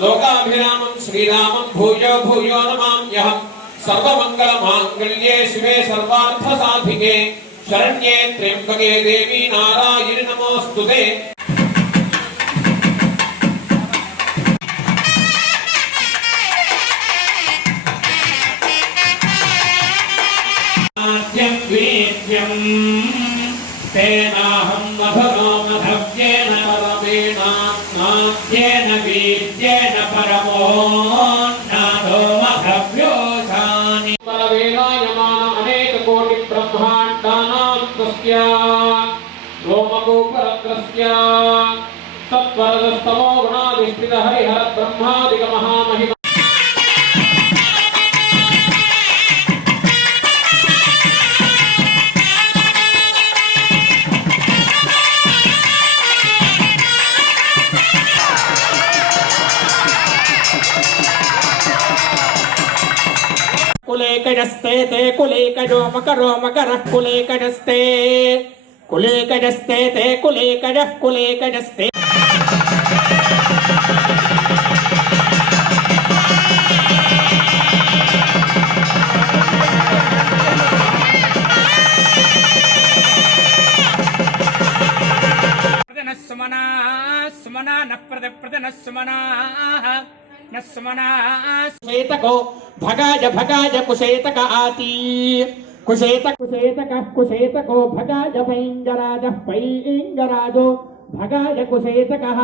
लोकाभिरामं श्रीरामं भूयो भूयो नमाम्यहम् सर्वमङ्गलमाङ्गल्ये शिवे सर्वार्थसाधिके शरण्ये त्र्यम्बके देवी नारायणि नमोऽस्तुते। तेनाहं मधुरो मधव्येन परमेणात्माद्येन वीर्येण परमो नादो मधव्योऽसानि परवेलायमान अनेककोटिब्रह्माण्डानां तस्य रोमगोपरत्रस्य तत्परस्तमो गुणाधिष्ठित हरिहर ब्रह्मादिकमहामहिम कुलेकजस्ते ते कुलेकजो मकरो मकरः कुलेकजस्ते कुलेकजस्ते ते कुलेकजः कुलेकजस्ते प्रदनस्मना स्मना न प्रदनस्मना कुशेतको भगाज भगाज कुशेतक आती कुशेतको भगाज पैंजराज पैंजराजो भगाज कुशेतकः